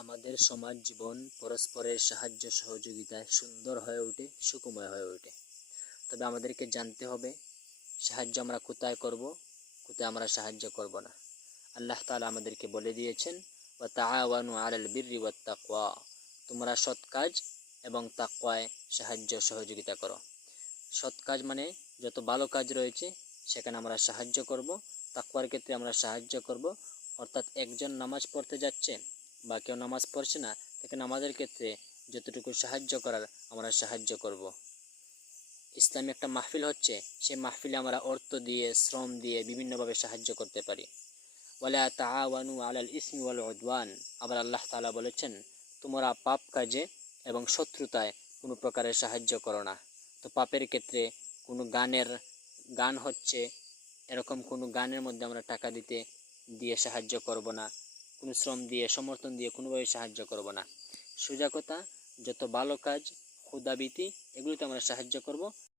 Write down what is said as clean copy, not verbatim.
আমাদের সমাজ জীবন পরস্পরের সাহায্য সহযোগিতায় সুন্দর হয়ে ওঠে, সুখময় হয়ে ওঠে। তবে আমাদেরকে জানতে হবে সাহায্য আমরা কোথায় করব, কোথায় আমরা সাহায্য করব না। আল্লাহ তাআলা আমাদেরকে বলে দিয়েছেন, ওয়া তাআওয়ানু আলাল বিররি ওয়াত তাকওয়া, তোমরা সৎ কাজ এবং তাকওয়ায় সাহায্য সহযোগিতা করো। সৎ কাজ মানে যত ভালো কাজ রয়েছে সেখানে আমরা সাহায্য করব, তাকওয়ার ক্ষেত্রে আমরা সাহায্য করব। অর্থাৎ একজন নামাজ পড়তে যাচ্ছে বা কেউ নামাজ পড়ছে না, তাকে নামাজের ক্ষেত্রে যতটুকু সাহায্য করার আমরা সাহায্য করব। ইসলামী একটা মাহফিল হচ্ছে, সেই মাহফিলে আমরা অর্থ দিয়ে, শ্রম দিয়ে বিভিন্নভাবে সাহায্য করতে পারি। ওয়ালা তাআওয়ানু আলাল ইসমি ওয়াল উদওয়ান, আবার আল্লাহ তাআলা বলেছেন তোমরা পাপ কাজে এবং শত্রুতায় কোনো প্রকারের সাহায্য করো না। তো পাপের ক্ষেত্রে কোনো গান হচ্ছে, এরকম কোনো গানের মধ্যে আমরা টাকা দিয়ে সাহায্য করব না, কোনো শ্রম দিয়ে, সমর্থন দিয়ে কোনোভাবে সাহায্য করব না। সোজা কথা, যত ভালো কাজ, ক্ষুধাবৃত্তি, এগুলোতে আমরা সাহায্য করব।